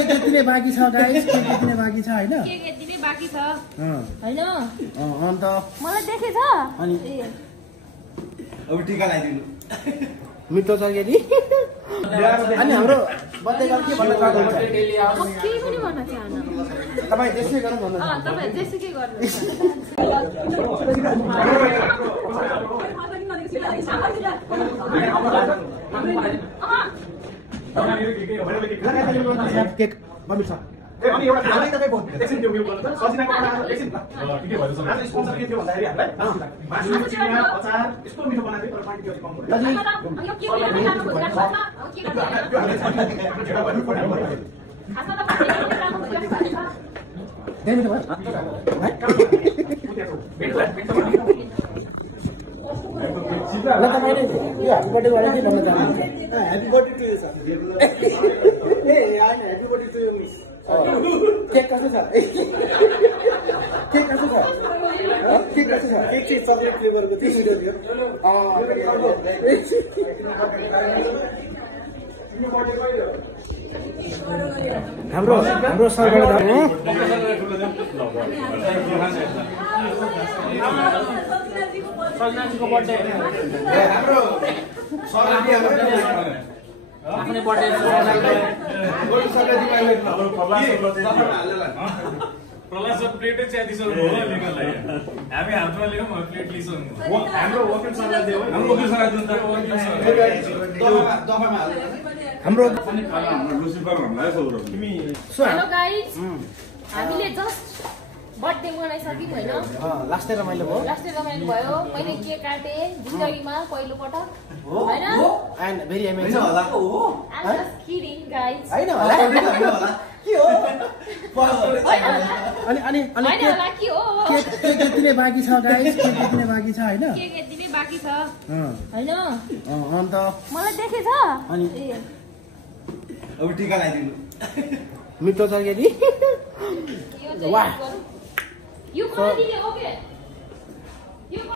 Cake यति बाँकी छ गाइस, केक यति बाँकी छ हैन? केक यति नै बाँकी छ हैन? अन्त मलाई देखेछ अनि अब टीका लगाइदिनु मिठो छ के नि? अनि हाम्रो बर्थडे गर्ल के भन्न चाहनुहुन्छ? केही पनि भन्न चाहन्न। तपाईँ त्यसै गर्नु भन्न चाहनुहुन्छ? तपाईँ जेसुकै गर्नु। केक बन्नु छ। अनि एउटा खानै तपाईँ बहुत एकछिन त्यो उयो गर्नु त सजिनाको पकाएको एकछिन के भयो आज स्पोन्सर के थियो भन्दाखेरि हामीलाई मासु चिया अचार यस्तो मिठो बनाएको थियो तर क्वान्टिटी अलिक कम भयो ल तपाईले यो ह्यापी बर्थडे वाला के भन्न चाहनुहुन्छ? Happy birthday to you sir. ए हैन happy birthday to you miss. Cake कसो छ? केक कसो छ? केक कसो छ? केक चाहिँ चकलेट फ्लेभरको थियो मिठो थियो। हाम्रो सरबाट सजनाजीको बर्थडे हाम्रो सरले आफ्नै बर्थडे प्रहलाद सर प्लेटै च्यातिसक्नु भयो लेख्नलाई हामी हातमा लेखौँ प्लेट लिइसक्नु हाम्रो वकिल सरलाई दियो हाम्रो वकिल सरलाई दिनु त वकिल सर हाम्रो लुसिफर भन्लाई सौरभ तिमी हेलो गाइज हामीले जस्ट बर्थडे मनाइसक्यौँ होइन लास्टै रमाइलो भयो। लास्टै रमाइलो भयो। मैले केक काटेँ जिन्दगीमा पहिलो पटक होइन। And very amazing I'm just kidding, guys. हैन होला के हो अनि अनि अनि होइन होला के हो केक यति नै बाँकी छ गाइस, केक यति नै बाँकी छ हैन? केक यति नै बाँकी छ होइन? अन्त मलाई देखेछ अनि अब टीका लगाइदिनु मिठो छ के नि? यो चाहिँ वाह यो कहिले ओके